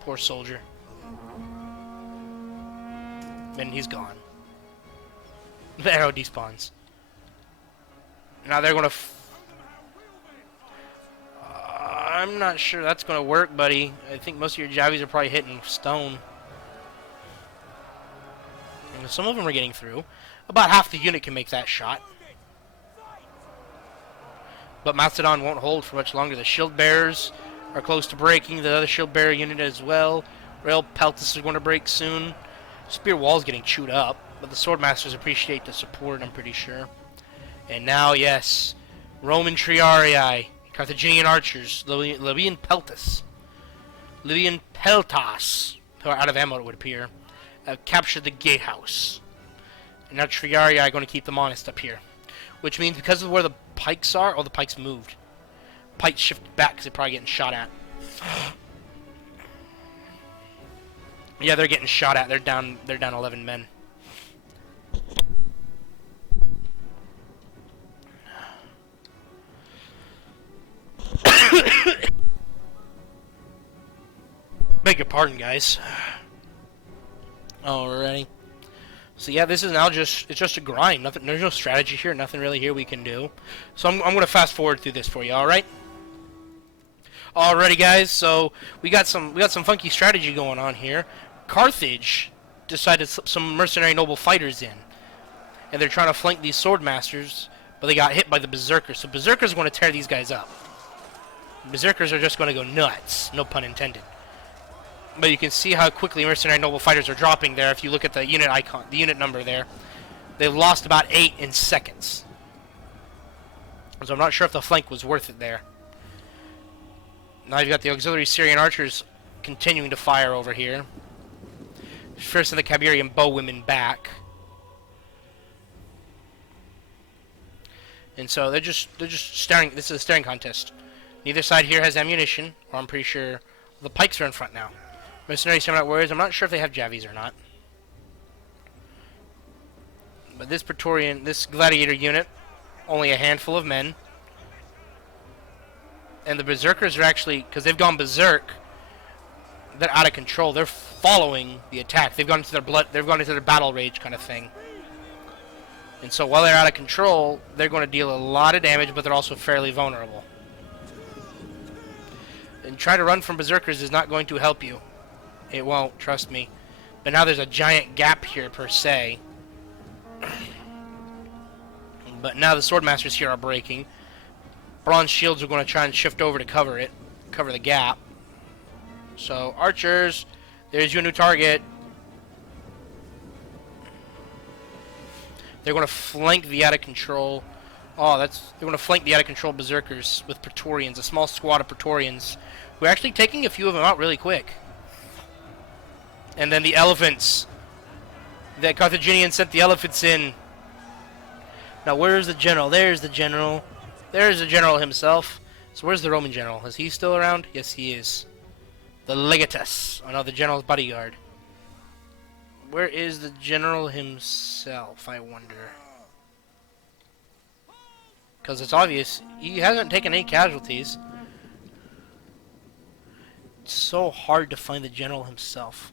Poor soldier. And he's gone. The arrow despawns. Now they're going to... I'm not sure that's going to work, buddy. I think most of your javies are probably hitting stone. And some of them are getting through. About half the unit can make that shot. But Macedon won't hold for much longer. The shield bearers are close to breaking. The other shield bearer unit as well. Rail peltas are going to break soon. Spear wall's getting chewed up. But the swordmasters appreciate the support, I'm pretty sure. And now, yes, Roman triarii. Carthaginian archers, Libyan peltas, Libyan peltas, who are out of ammo, it would appear, have captured the gatehouse. And now triarii are going to keep them honest up here. Which means because of where the pikes are, oh, the pikes moved. Pikes shifted back because they're probably getting shot at. Yeah, they're getting shot at. They're down 11 men. Beg your pardon, guys. Alrighty. So yeah, this is now it's just a grind. Nothing. There's no strategy here. Nothing really here we can do. So I'm going to fast forward through this for you. All right. Alrighty, guys. So we got some funky strategy going on here. Carthage decided to slip some mercenary noble fighters in, and they're trying to flank these swordmasters, but they got hit by the berserkers. So berserkers are going to tear these guys up. Berserkers are just going to go nuts. No pun intended. But you can see how quickly mercenary noble fighters are dropping there if you look at the unit icon, the unit number there. They've lost about 8 in seconds. So I'm not sure if the flank was worth it there. Now you've got the auxiliary Syrian archers continuing to fire over here. First of the Cabirian bowwomen back. And so they're just staring. This is a staring contest. Neither side here has ammunition, or I'm pretty sure the pikes are in front now. Mercenary Samurai warriors, I'm not sure if they have javies or not. But this gladiator unit, only a handful of men. And the berserkers are actually, because they've gone berserk, they're out of control. They're following the attack. They've gone into their battle rage kind of thing. And so while they're out of control, they're going to deal a lot of damage, but they're also fairly vulnerable. And try to run from berserkers is not going to help you. It won't, trust me. But now there's a giant gap here, per se. But now the swordmasters here are breaking. Bronze shields are going to try and shift over to cover the gap. So, archers, there's your new target. They're going to flank the out-of-control... they're going to flank the out-of-control berserkers with Praetorians, a small squad of Praetorians, who are actually taking a few of them out really quick. And then the elephants. The Carthaginians sent the elephants in. Now where's the general? There's the general. There's the general himself. So where's the Roman general? Is he still around? Yes, he is. The legatus. Oh no, the general's bodyguard. Where is the general himself, I wonder? Because it's obvious, he hasn't taken any casualties. It's so hard to find the general himself.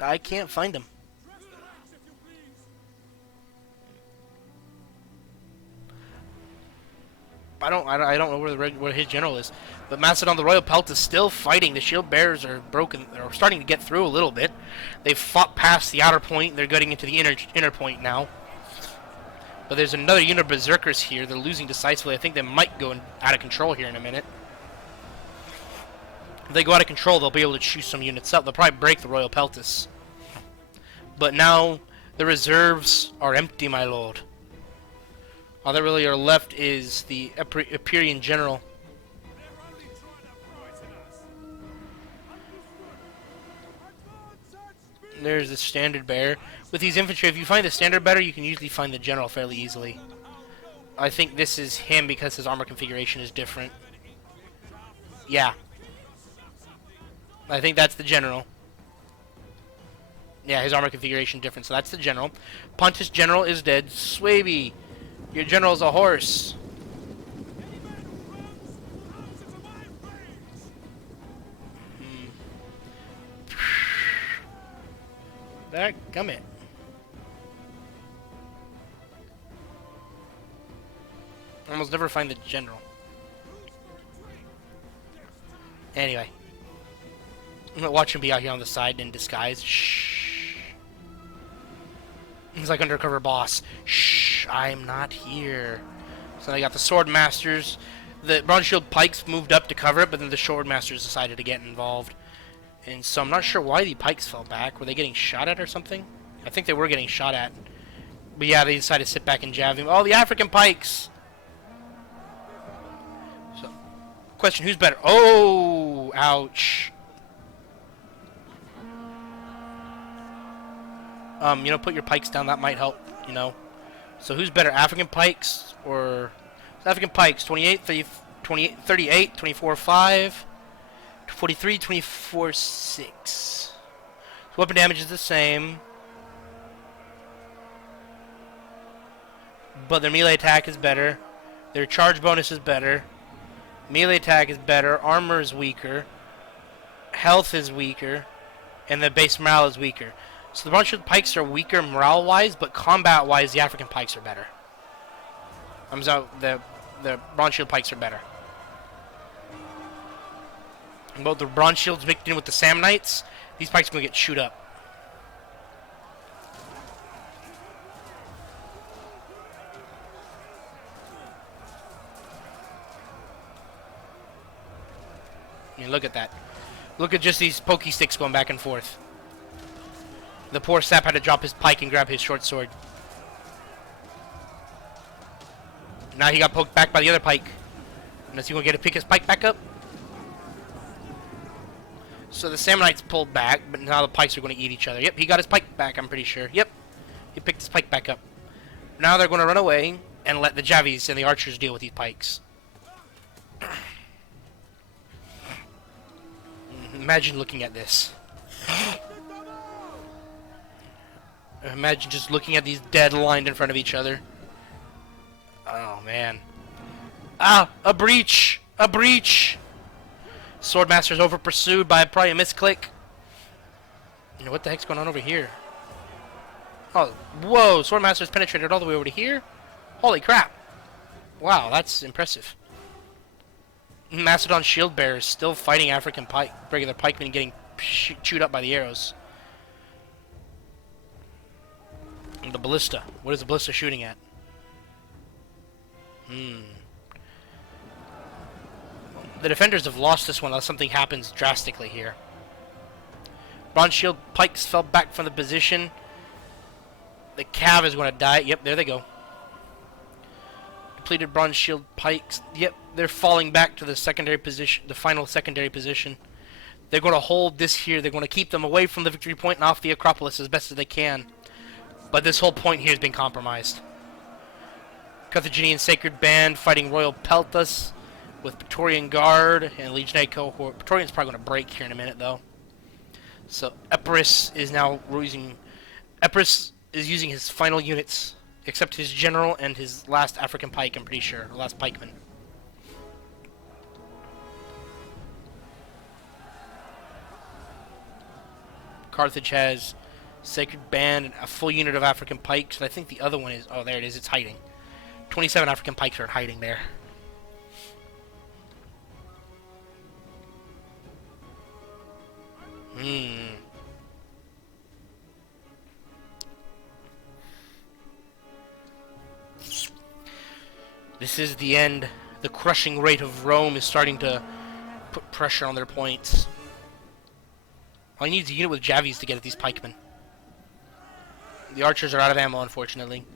I can't find him. I don't know where his general is. But Macedon, the Royal Pelt, is still fighting. The shield bearers are broken. They're starting to get through a little bit. They've fought past the outer point. They're getting into the inner point now. But there's another unit of berserkers here. They're losing decisively. I think they might go out of control here in a minute. If they go out of control, they'll be able to chew some units up. They'll probably break the Royal Peltis. But now the reserves are empty, my lord. All that really are left is the Epirian general. There's the standard bearer. With these infantry, if you find the standard bearer, you can usually find the general fairly easily. I think this is him because his armor configuration is different. Yeah. I think that's the general. Yeah, his armor configuration different, so that's the general. Pontus general is dead. Swaby, your general's a horse. Dadgummit. I almost never find the general. Anyway. I'm gonna watch him be out here on the side in disguise. Shh. He's like undercover boss. Shh, I'm not here. So I got the sword masters. The bronze shield pikes moved up to cover it, but then the sword masters decided to get involved. And so I'm not sure why the pikes fell back. Were they getting shot at or something? I think they were getting shot at. But yeah, they decided to sit back and jab him. Oh, the African pikes! So, question, who's better? Oh, ouch. Put your pikes down. That might help, So who's better, African pikes or... African pikes, 28, 30, 28, 38, 24, 5, 43, 24, 6. So weapon damage is the same. But their melee attack is better. Their charge bonus is better. Melee attack is better. Armor is weaker. Health is weaker. And the base morale is weaker. So the bronze shield pikes are weaker morale-wise, but combat-wise, the African pikes are better. The bronze shield pikes are better. And both the bronze shields mixed in with the Samnites, these pikes are going to get chewed up. I mean, look at that. Look at just these pokey sticks going back and forth. The poor sap had to drop his pike and grab his short sword. Now he got poked back by the other pike. Unless he gonna get to pick his pike back up. So the Samnites pulled back, but now the pikes are gonna eat each other. Yep, he got his pike back, I'm pretty sure. Yep, he picked his pike back up. Now they're gonna run away and let the Javis and the archers deal with these pikes. Imagine looking at this. Imagine just looking at these dead lined in front of each other. Oh, man. Ah! A breach! A breach! Swordmaster's over pursued by probably a misclick. What the heck's going on over here? Oh, whoa! Swordmaster's penetrated all the way over to here? Holy crap! Wow, that's impressive. Macedon shield bearers still fighting African regular pikemen and getting chewed up by the arrows. And the ballista. What is the ballista shooting at? The defenders have lost this one unless something happens drastically here. Bronze shield pikes fell back from the position. The cav is going to die. Yep, there they go. depleted bronze shield pikes. Yep, they're falling back to the secondary position, the final secondary position. They're going to hold this here. They're going to keep them away from the victory point and off the Acropolis as best as they can. But this whole point here has been compromised. Carthaginian Sacred Band fighting Royal Peltas with Praetorian Guard and Legionary Cohort. Praetorian's probably going to break here in a minute, though. So Epirus is now using... Epirus is using his final units, except his general and his last African pike, I'm pretty sure. The last pikeman. Carthage has Sacred Band and a full unit of African pikes, and I think the other one is... Oh, there it is. It's hiding. 27 African pikes are hiding there. This is the end. The crushing rate of Rome is starting to put pressure on their points. All he needs is a unit with Javies to get at these pikemen. The archers are out of ammo, unfortunately.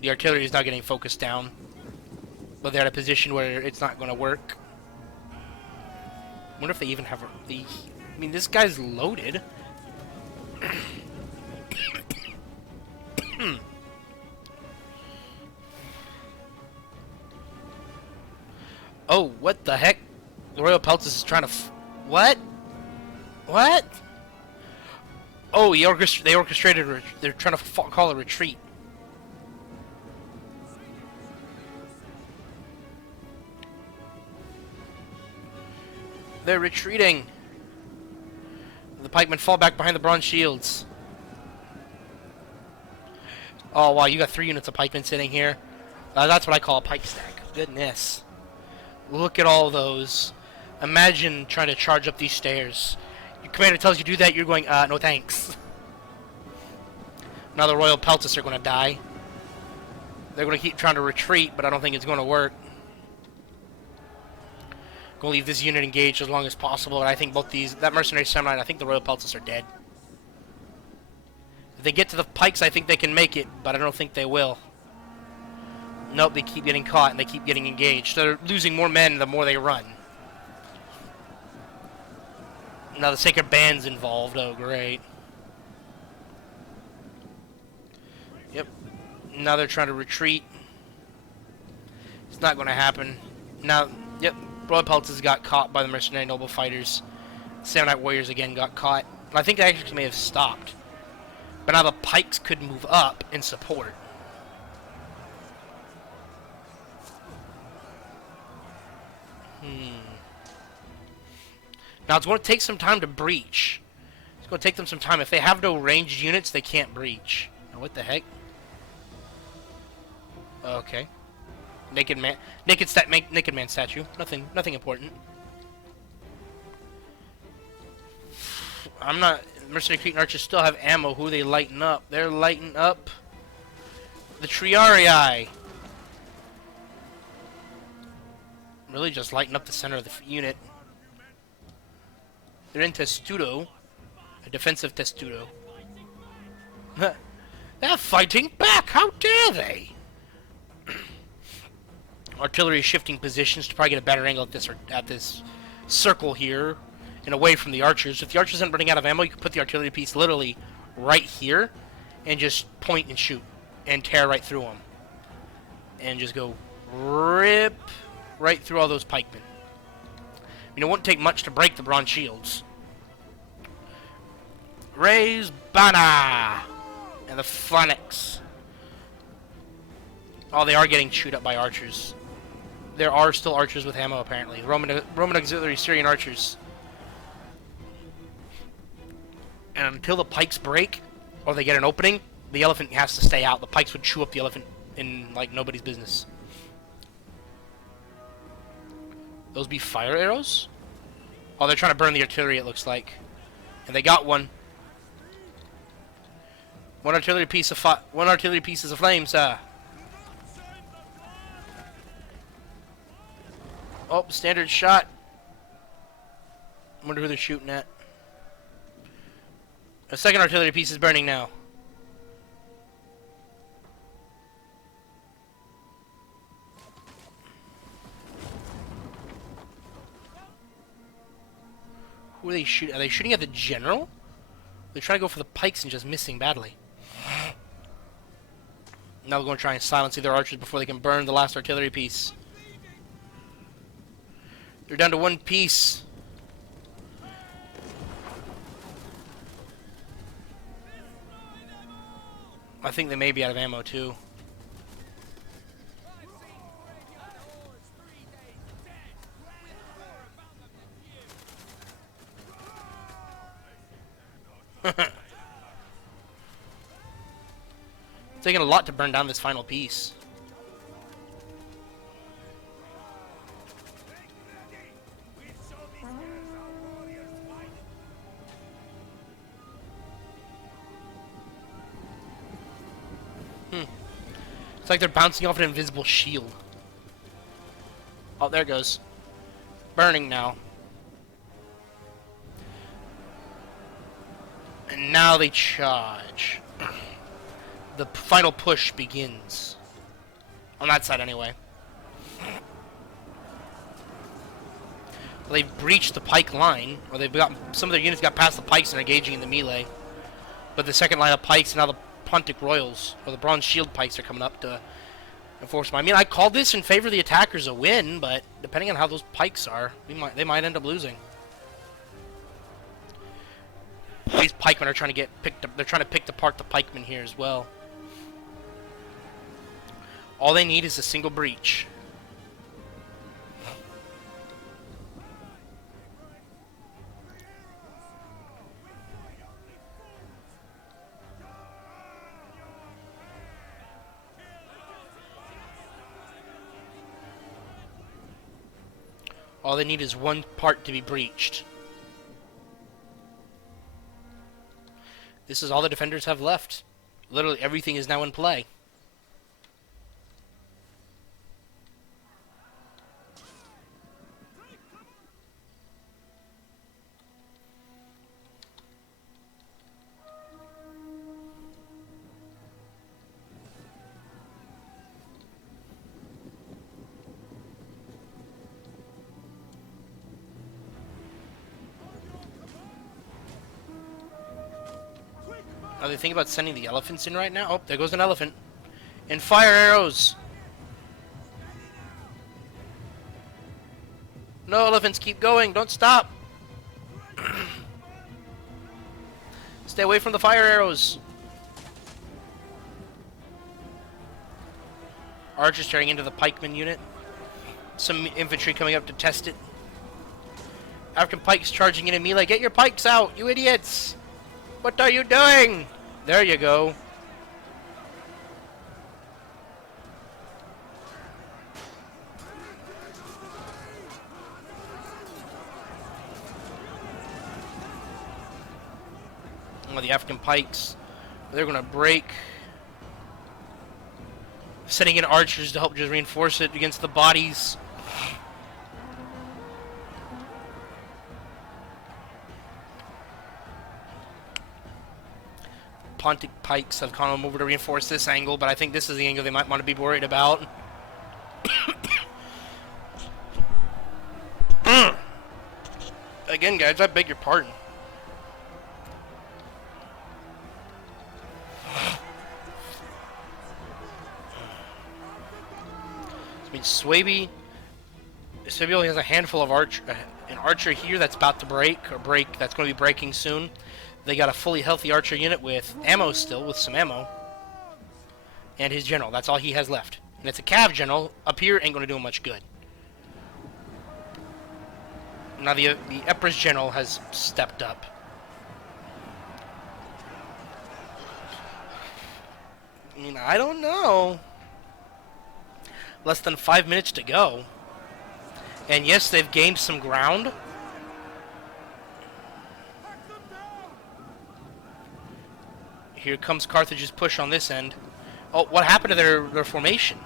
The artillery is now getting focused down. But they're at a position where it's not going to work. I wonder if they even have the... I mean, this guy's loaded. Oh, what the heck? The Royal Peltas is trying to... What? What? Oh, they orchestrated... They're trying to call a retreat. They're retreating. The pikemen fall back behind the bronze shields. Oh, wow, you got 3 units of pikemen sitting here. That's what I call a pike stack. Goodness. Look at all those. Imagine trying to charge up these stairs. Your commander tells you to do that, you're going, no thanks. Now the Royal Peltas are going to die. They're going to keep trying to retreat, but I don't think it's going to work. Going to leave this unit engaged as long as possible, and I think both these... That mercenary samurai, I think the Royal Peltas are dead. If they get to the pikes, I think they can make it, but I don't think they will. Nope, they keep getting caught and they keep getting engaged. They're losing more men the more they run. Now the Sacred Band's involved. Oh, great. Yep. Now they're trying to retreat. It's not going to happen. Now, yep, Royal Peltas got caught by the mercenary noble fighters. Samnite warriors again got caught. I think they actually may have stopped. But now the pikes could move up in support. Now it's going to take some time to breach. It's going to take them some time. If they have no ranged units, they can't breach. Now what the heck? Okay. Naked man statue. Nothing important. I'm not... Mercenary Cretan archers still have ammo. Who are they lighting up? They're lighting up the Triarii. Really just lighting up the center of the unit. They're in Testudo. A defensive Testudo. They're fighting back! How dare they! Artillery is shifting positions to probably get a better angle at this circle here and away from the archers. If the archers aren't running out of ammo, you can put the artillery piece literally right here and just point and shoot and tear right through them. And just go rip right through all those pikemen. I mean, it won't take much to break the bronze shields. Raise banner! And the phalanx. Oh, they are getting chewed up by archers. There are still archers with ammo, apparently. Roman auxiliary Syrian archers. And until the pikes break, or they get an opening, the elephant has to stay out. The pikes would chew up the elephant in, like, nobody's business. Those be fire arrows? Oh, they're trying to burn the artillery, it looks like. And they got one. One artillery piece is aflame, sir. Oh, standard shot. Wonder who they're shooting at. A second artillery piece is burning now. Who are they shooting? Are they shooting at the general? They're trying to go for the pikes and just missing badly. Now they're going to try and silence their archers before they can burn the last artillery piece. They're down to one piece. I think they may be out of ammo too. It's taking a lot to burn down this final piece. It's like they're bouncing off an invisible shield. Oh, there it goes. Burning now. And now they charge. The final push begins. On that side, anyway. Well, they've breached the pike line, or they've got some of their units got past the pikes and are engaging in the melee. But the second line of pikes and now the Pontic Royals, or the Bronze Shield pikes, are coming up to enforce them. I mean, I called this in favor of the attackers a win, but depending on how those pikes are, they might end up losing. These pikemen are trying to get picked up. They're trying to pick apart the pikemen here as well. All they need is a single breach. All they need is one part to be breached. This is all the defenders have left. Literally everything is now in play. Are they thinking about sending the elephants in right now? Oh, there goes an elephant. And fire arrows! No, elephants, keep going. Don't stop. Stay away from the fire arrows. Archers tearing into the pikeman unit. Some infantry coming up to test it. African pikes charging in a melee. Get your pikes out, you idiots! What are you doing? There you go. Oh, the African pikes. They're going to break. Sending in archers to help just reinforce it against the bodies. Pontic pikes have come over to reinforce this angle, but I think this is the angle they might want to be worried about. Again, guys, I beg your pardon. I mean, Swaby only has a handful of an archer here that's about to that's going to be breaking soon. They got a fully healthy archer unit with ammo still, with some ammo. And his general, that's all he has left. And it's a cav general, up here ain't going to do him much good. Now the Emperor's general has stepped up. I mean, I don't know. Less than 5 minutes to go. And yes, they've gained some ground. Here comes Carthage's push on this end. Oh, what happened to their formation?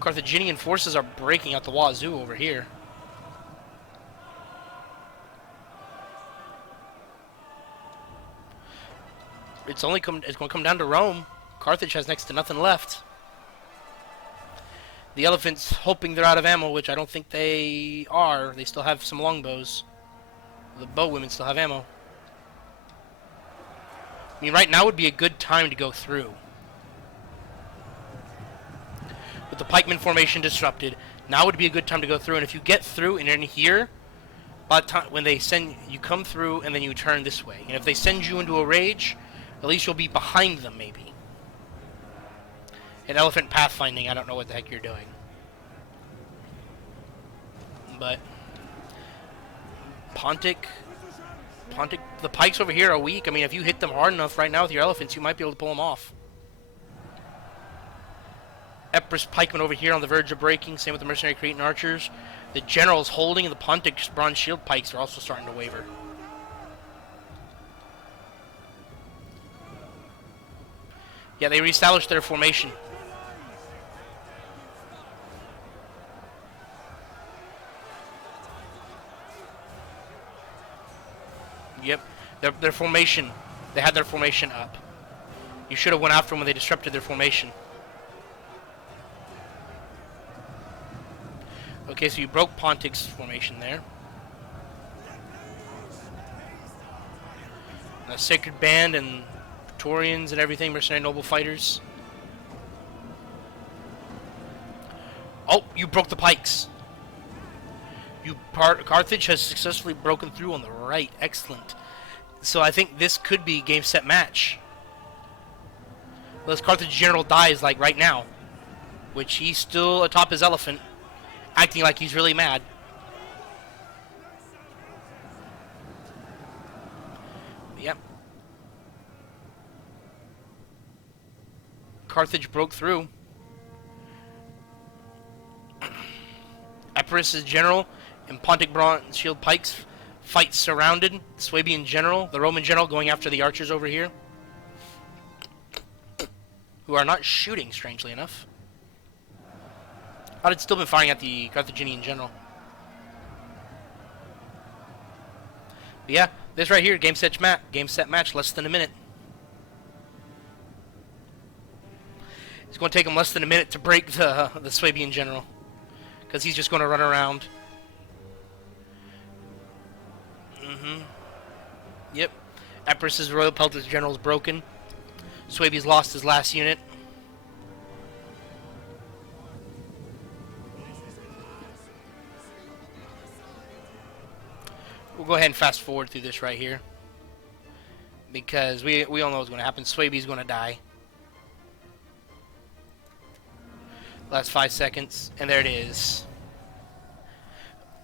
Carthaginian forces are breaking out the wazoo over here. It's going to come down to Rome. Carthage has next to nothing left. The elephants hoping they're out of ammo, which I don't think they are. They still have some longbows. The bowwomen still have ammo. I mean, right now would be a good time to go through. With the pikeman formation disrupted, now would be a good time to go through. And if you get through and you're in here, by the time when they send you, come through and then you turn this way. And if they send you into a rage, at least you'll be behind them, maybe. In elephant pathfinding, I don't know what the heck you're doing. But Pontic, the pikes over here are weak. I mean, if you hit them hard enough right now with your elephants, you might be able to pull them off. Epirus pikemen over here on the verge of breaking. Same with the mercenary Cretan archers. The general's holding, and the Pontic's bronze shield pikes are also starting to waver. Yeah, they reestablished their formation. Yep, their formation. They had their formation up. You should have went after them when they disrupted their formation. Okay, so you broke Pontic's formation there. The Sacred Band and Praetorians and everything, mercenary noble fighters. Oh, you broke the pikes. Carthage has successfully broken through on the right. Excellent. So I think this could be game, set, match. Unless Carthage general dies like right now, which he's still atop his elephant, acting like he's really mad. Yep. Carthage broke through. Epirus' general and Pontic bronze shield pikes fight surrounded. Swabian general, the Roman general, going after the archers over here, who are not shooting, strangely enough. I'd have still been firing at the Carthaginian general. But yeah, this right here, game set match, less than a minute. It's going to take him less than a minute to break the Swabian general, because he's just going to run around. Yep. Epirus' Royal Peltis general is broken. Swabia's lost his last unit. We'll go ahead and fast forward through this right here, because we all know what's going to happen. Swabia's going to die. Last 5 seconds, and there it is.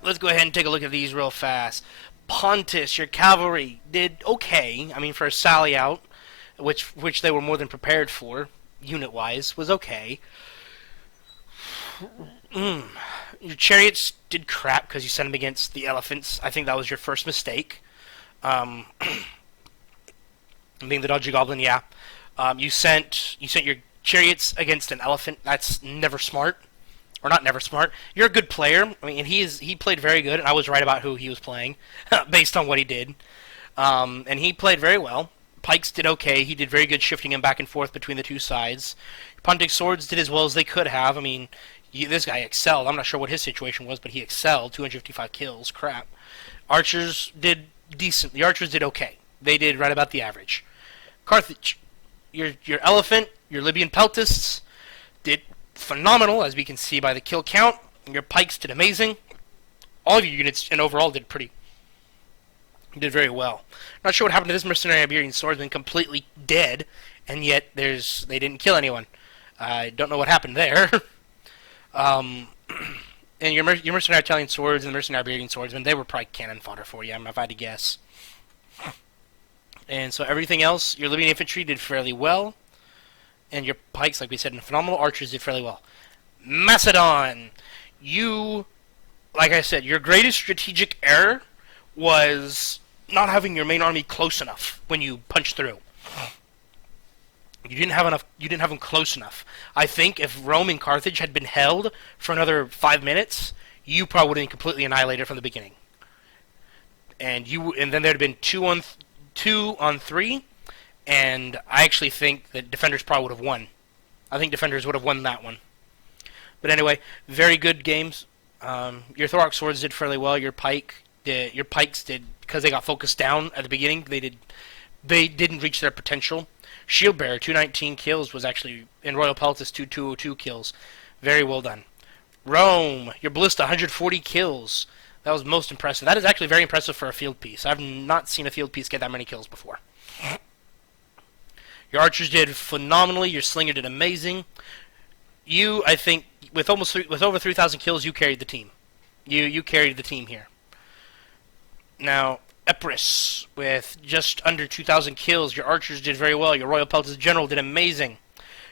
Let's go ahead and take a look at these real fast. Pontus, your cavalry, did okay. I mean, for a sally out, which they were more than prepared for, unit-wise, was okay. Your chariots did crap because you sent them against the elephants. I think that was your first mistake. Being the dodgy goblin, yeah. You sent your chariots against an elephant. That's never smart, or not never smart. You're a good player. I mean, he played very good, and I was right about who he was playing based on what he did. And he played very well. Pikes did okay. He did very good shifting him back and forth between the two sides. Pontic swords did as well as they could have. I mean, this guy excelled. I'm not sure what his situation was, but he excelled. 255 kills. Crap. Archers did decent. The archers did okay. They did right about the average. Carthage, your elephant, your Libyan peltists did phenomenal, as we can see by the kill count. Your pikes did amazing. All of your units and overall did very well. Not sure what happened to this mercenary Iberian swordsman, completely dead, and yet they didn't kill anyone. I don't know what happened there. And your mercenary Italian swords and the mercenary Iberian swordsmen, they were probably cannon fodder for you, if I had to guess. And so everything else, your Libyan infantry did fairly well, and your pikes, like we said, and phenomenal archers did fairly well. Macedon, like I said, your greatest strategic error was not having your main army close enough when you punched through. You didn't have them close enough. I think if Rome and Carthage had been held for another 5 minutes, you probably would have been completely annihilated from the beginning. And then there'd have been 2 on 3, and I actually think that defenders probably would have won. I think defenders would have won that one. But anyway, very good games. Your Thorax swords did fairly well. Your pikes did, because they got focused down at the beginning. They didn't reach their potential. Shield Bearer 219 kills was actually in Royal Peltis 202 kills. Very well done. Rome, your Ballista 140 kills. That was most impressive. That is actually very impressive for a field piece. I've not seen a field piece get that many kills before. Your archers did phenomenally. Your slinger did amazing. You, I think, with over 3,000 kills, you carried the team. You carried the team here. Now, Epirus, with just under 2,000 kills, your archers did very well. Your Royal Peltis General did amazing.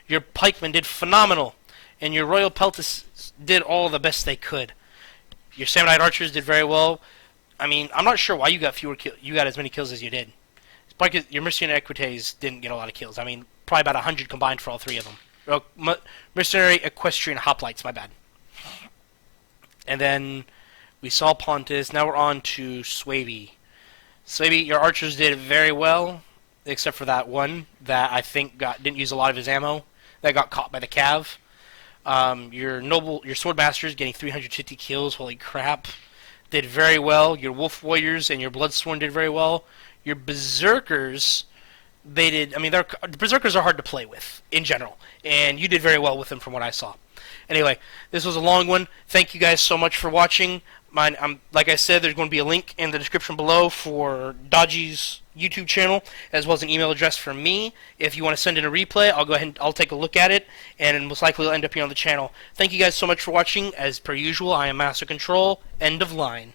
Your pikemen did phenomenal. And your Royal Peltis did all the best they could. Your Samurai archers did very well. I mean, I'm not sure why you got you got as many kills as you did. Your Mercenary Equites didn't get a lot of kills. I mean, probably about 100 combined for all three of them. Mercenary Equestrian Hoplites, my bad. And then we saw Pontus. Now we're on to Swaby. Swaby, your archers did very well, except for that one that I think didn't use a lot of his ammo. That got caught by the cav. Your Swordmasters getting 350 kills. Holy crap! Did very well. Your Wolf Warriors and your Bloodsworn did very well. Your Berserkers, they did. I mean, the Berserkers are hard to play with in general, and you did very well with them from what I saw. Anyway, this was a long one. Thank you guys so much for watching. Like I said, there's going to be a link in the description below for Dodgy's YouTube channel, as well as an email address for me. If you want to send in a replay, I'll go ahead and I'll take a look at it, and most likely it'll end up here on the channel. Thank you guys so much for watching. As per usual, I am Master Control. End of line.